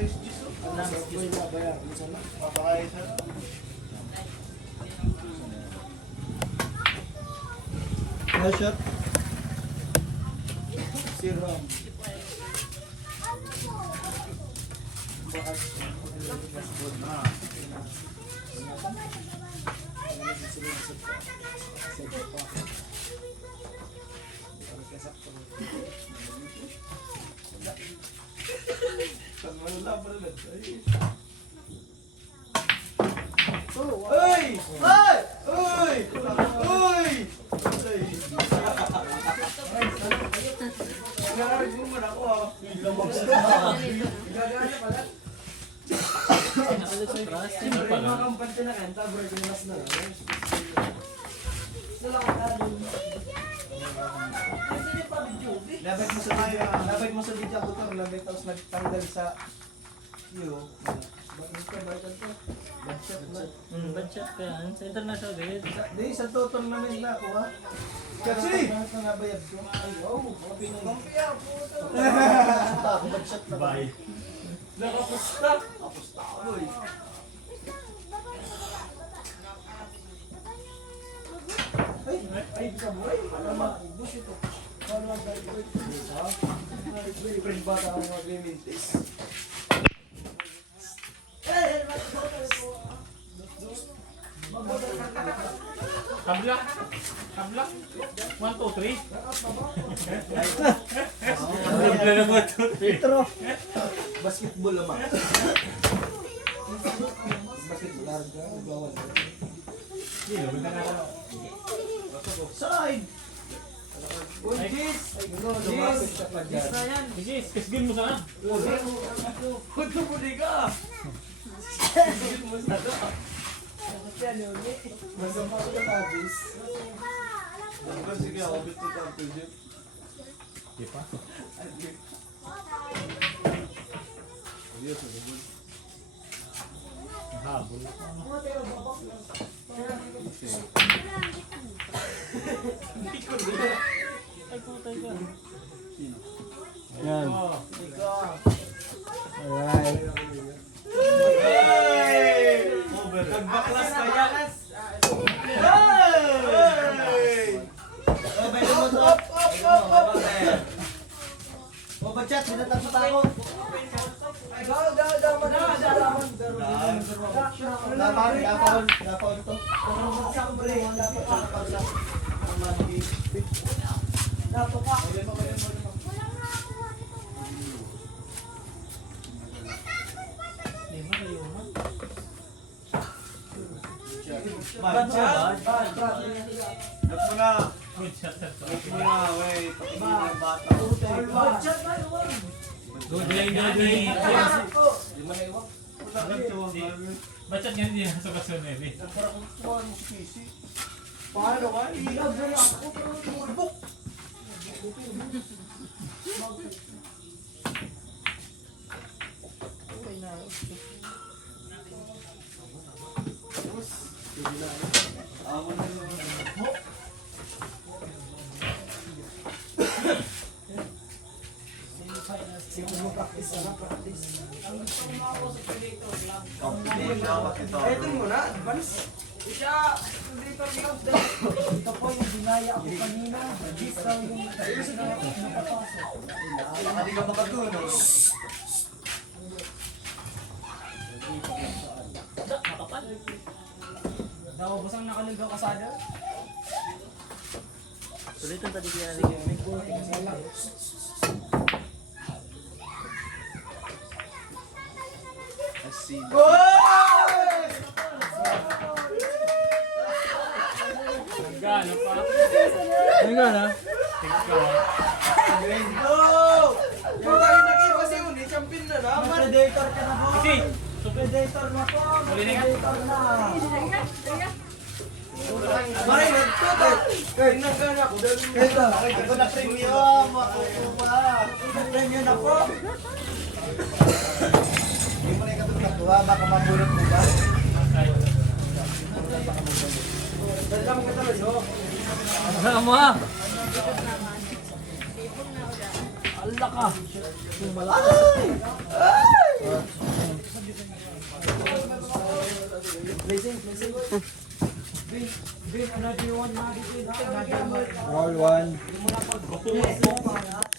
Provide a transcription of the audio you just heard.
Nice shot. Siram. Uy! Ay! Uy! Uy! Nag-aaral mo man ako ah. Gagana pala. Siyempre, mga kampante na kanta, bro, ginas na. Labay mo sa video ako ito, labay tapos nagtanggal sa iyo. Budget ka yan. Sa international grade. Di, sa total namin na ako ha. Kasi! Lahat na nabayad ko. Ay, wow, mga Pinoy. Kampiya, puto. Budget na. Bye. Nakapusta. Nakapusta ako eh. Ay, kaboy. Ano maubos ito? Ano ang gagawin ito? Friend ba ako mag-mintis? Kabla. Kabla. 1, 2, 3. Kabla na 1, 2, 3. Petro. Basketball naman. Basketball. Larga. Bawal. Side! Uy, Jis! Lumapit siya pa dyan. Sige, kisgin mo sana. Huwag ka muli ka! Kisgin mo sana. Masama ko na tabis. Sige, ako bitin ka ang tujip. Di pa? Habol. Yan. Ikaw. Alright. Nagbaklas ka yan. Hey! Up! O, bachat, sinatang sa takot. Dapat ito. Dapat ka. Bachat. Look mo na. Good shot. Look mo na, wait. Pakinggan yung bata. Bachat na yun. Good lane, good lane. Di mo na iwak. Wala ka ito. Bachat nga hindi nasa kasunod eh. Parang kung tuwan mo si Casey. Paano ka? Ilag na ako pero tumulbok. Okay na. Ako na yun. Siguro mo practice na practice. Ito muna, advance. Siya, ito po yung dinaya ako kanina. Gis lang yung nakapasok. Hindi ka makatulog. Nakubusang nakaligaw kasada. Sulitan tadi kaya lagi. May buhay kasi lang. Gano pa? Ano nga na? Go! Yung tayo nag-iba si Uni, champion na naman. Predator ka na po. Sige. Predator na po. Huli na nga. Predator na. Maray, nagtuto. Tingnan ka na. Ito, ako na premium. Ako pa. Premium na po. Hindi mo na ikatulog ko ha. Baka mabulot mo ba? Dalang ka talaga. Ano ha? Allah ka. Ay! Ay! Blazing. Bin, ano do you want, Madi? Roll 1.